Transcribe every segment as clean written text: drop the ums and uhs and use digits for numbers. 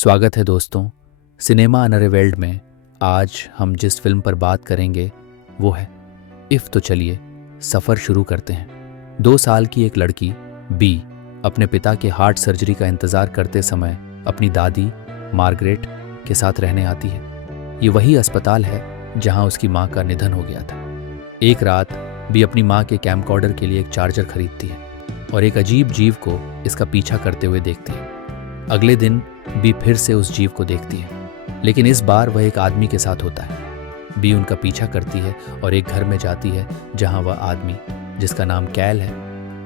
स्वागत है दोस्तों, सिनेमा अनरिवेल्ड में। आज हम जिस फिल्म पर बात करेंगे वो है इफ़। तो चलिए सफ़र शुरू करते हैं। 2 साल की एक लड़की बी अपने पिता के हार्ट सर्जरी का इंतज़ार करते समय अपनी दादी मार्गरेट के साथ रहने आती है। ये वही अस्पताल है जहां उसकी माँ का निधन हो गया था। एक रात बी अपनी माँ के कैमकॉर्डर के लिए एक चार्जर खरीदती है और एक अजीब जीव को इसका पीछा करते हुए देखती है। अगले दिन बी फिर से उस जीव को देखती है, लेकिन इस बार वह एक आदमी के साथ होता है। बी उनका पीछा करती है और एक घर में जाती है जहां वह आदमी, जिसका नाम कैल है,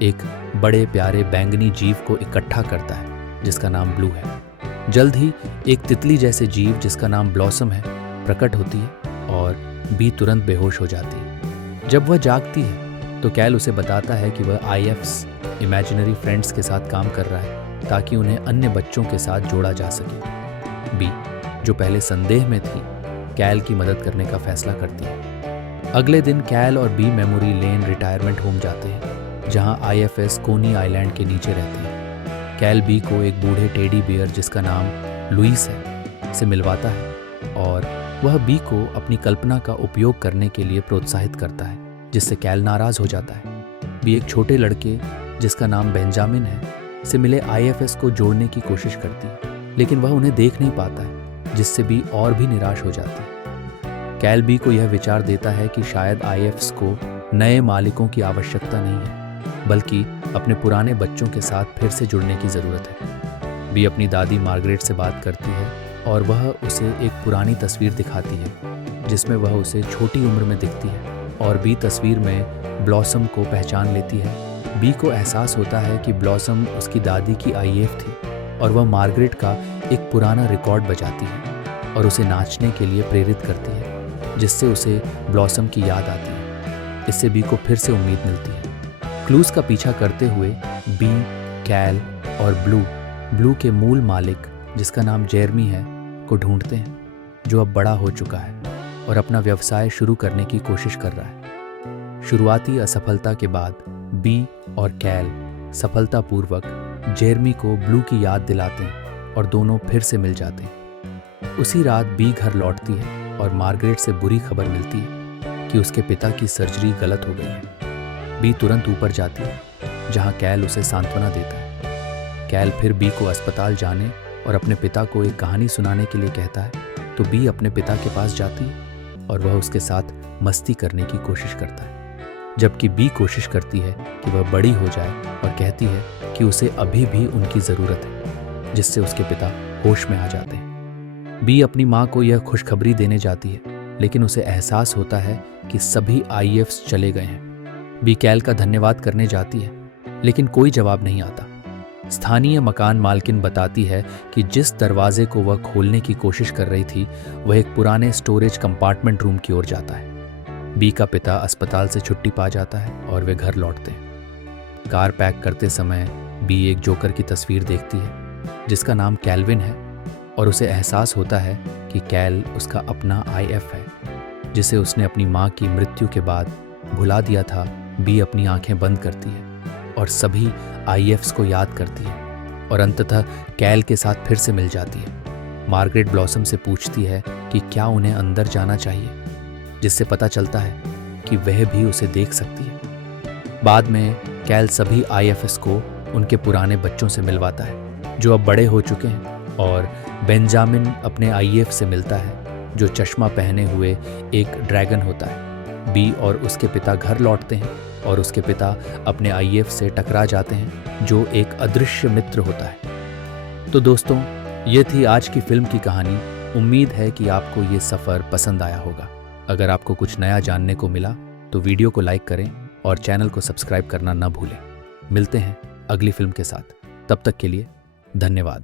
एक बड़े प्यारे बैंगनी जीव को इकट्ठा करता है जिसका नाम ब्लू है। जल्द ही एक तितली जैसे जीव जिसका नाम ब्लॉसम है प्रकट होती है और बी तुरंत बेहोश हो जाती है। जब वह जागती है तो कैल उसे बताता है कि वह आईएफ्स इमेजिनरी फ्रेंड्स के साथ काम कर रहा है ताकि उन्हें अन्य बच्चों के साथ जोड़ा जा सके। बी, जो पहले संदेह में थी, कैल की मदद करने का फैसला करती है। अगले दिन कैल और Bee memory lane retirement home जाते हैं जहां आईएफएस कोनी आइलैंड के नीचे रहते हैं। कैल बी को एक बूढ़े टेडी बियर जिसका नाम लुइस है से मिलवाता है और वह बी को अपनी कल्पना का उपयोग करने के लिए प्रोत्साहित करता है, जिससे कैल नाराज हो जाता है। बी एक छोटे लड़के जिसका नाम बेंजामिन है से मिले आईएफएस को जोड़ने की कोशिश करती है, लेकिन वह उन्हें देख नहीं पाता है, जिससे बी और भी निराश हो जाती है। कैल बी को यह विचार देता है कि शायद आईएफएस को नए मालिकों की आवश्यकता नहीं है, बल्कि अपने पुराने बच्चों के साथ फिर से जुड़ने की ज़रूरत है। बी अपनी दादी मार्गरेट से बात करती है और वह उसे एक पुरानी तस्वीर दिखाती है जिसमें वह उसे छोटी उम्र में दिखती है और बी तस्वीर में ब्लॉसम को पहचान लेती है। बी को एहसास होता है कि ब्लॉसम उसकी दादी की आईएफ थी और वह मार्गरेट का एक पुराना रिकॉर्ड बजाती है और उसे नाचने के लिए प्रेरित करती है, जिससे उसे ब्लॉसम की याद आती है। इससे बी को फिर से उम्मीद मिलती है। क्लूज का पीछा करते हुए बी, कैल और ब्लू के मूल मालिक, जिसका नाम जेरमी है, को ढूंढते हैं, जो अब बड़ा हो चुका है और अपना व्यवसाय शुरू करने की कोशिश कर रहा है। शुरुआती असफलता के बाद बी और कैल सफलतापूर्वक जेरमी को ब्लू की याद दिलाते हैं और दोनों फिर से मिल जाते हैं। उसी रात बी घर लौटती है और मार्गरेट से बुरी खबर मिलती है कि उसके पिता की सर्जरी गलत हो गई है। बी तुरंत ऊपर जाती है जहां कैल उसे सांत्वना देता है। कैल फिर बी को अस्पताल जाने और अपने पिता को एक कहानी सुनाने के लिए कहता है, तो बी अपने पिता के पास जाती है और वह उसके साथ मस्ती करने की कोशिश करता है, जबकि बी कोशिश करती है कि वह बड़ी हो जाए और कहती है कि उसे अभी भी उनकी ज़रूरत है, जिससे उसके पिता होश में आ जाते हैं। बी अपनी माँ को यह खुशखबरी देने जाती है, लेकिन उसे एहसास होता है कि सभी आईएफ्स चले गए हैं। बी कैल का धन्यवाद करने जाती है, लेकिन कोई जवाब नहीं आता। स्थानीय मकान मालकिन बताती है कि जिस दरवाजे को वह खोलने की कोशिश कर रही थी वह एक पुराने स्टोरेज कंपार्टमेंट रूम की ओर जाता है। बी का पिता अस्पताल से छुट्टी पा जाता है और वे घर लौटते हैं। कार पैक करते समय बी एक जोकर की तस्वीर देखती है जिसका नाम कैल्विन है और उसे एहसास होता है कि कैल उसका अपना आईएफ है, जिसे उसने अपनी माँ की मृत्यु के बाद भुला दिया था। बी अपनी आंखें बंद करती है और सभी आईएफ्स को याद करती है और अंततः कैल के साथ फिर से मिल जाती है। मार्गरेट ब्लॉसम से पूछती है कि क्या उन्हें अंदर जाना चाहिए, जिससे पता चलता है कि वह भी उसे देख सकती है। बाद में कैल सभी आईएफएस को उनके पुराने बच्चों से मिलवाता है जो अब बड़े हो चुके हैं और बेंजामिन अपने आईएफ से मिलता है जो चश्मा पहने हुए एक ड्रैगन होता है। बी और उसके पिता घर लौटते हैं और उसके पिता अपने आईएफ से टकरा जाते हैं जो एक अदृश्य मित्र होता है। तो दोस्तों, ये थी आज की फिल्म की कहानी। उम्मीद है कि आपको ये सफ़र पसंद आया होगा। अगर आपको कुछ नया जानने को मिला तो वीडियो को लाइक करें और चैनल को सब्सक्राइब करना न भूलें। मिलते हैं अगली फिल्म के साथ। तब तक के लिए धन्यवाद।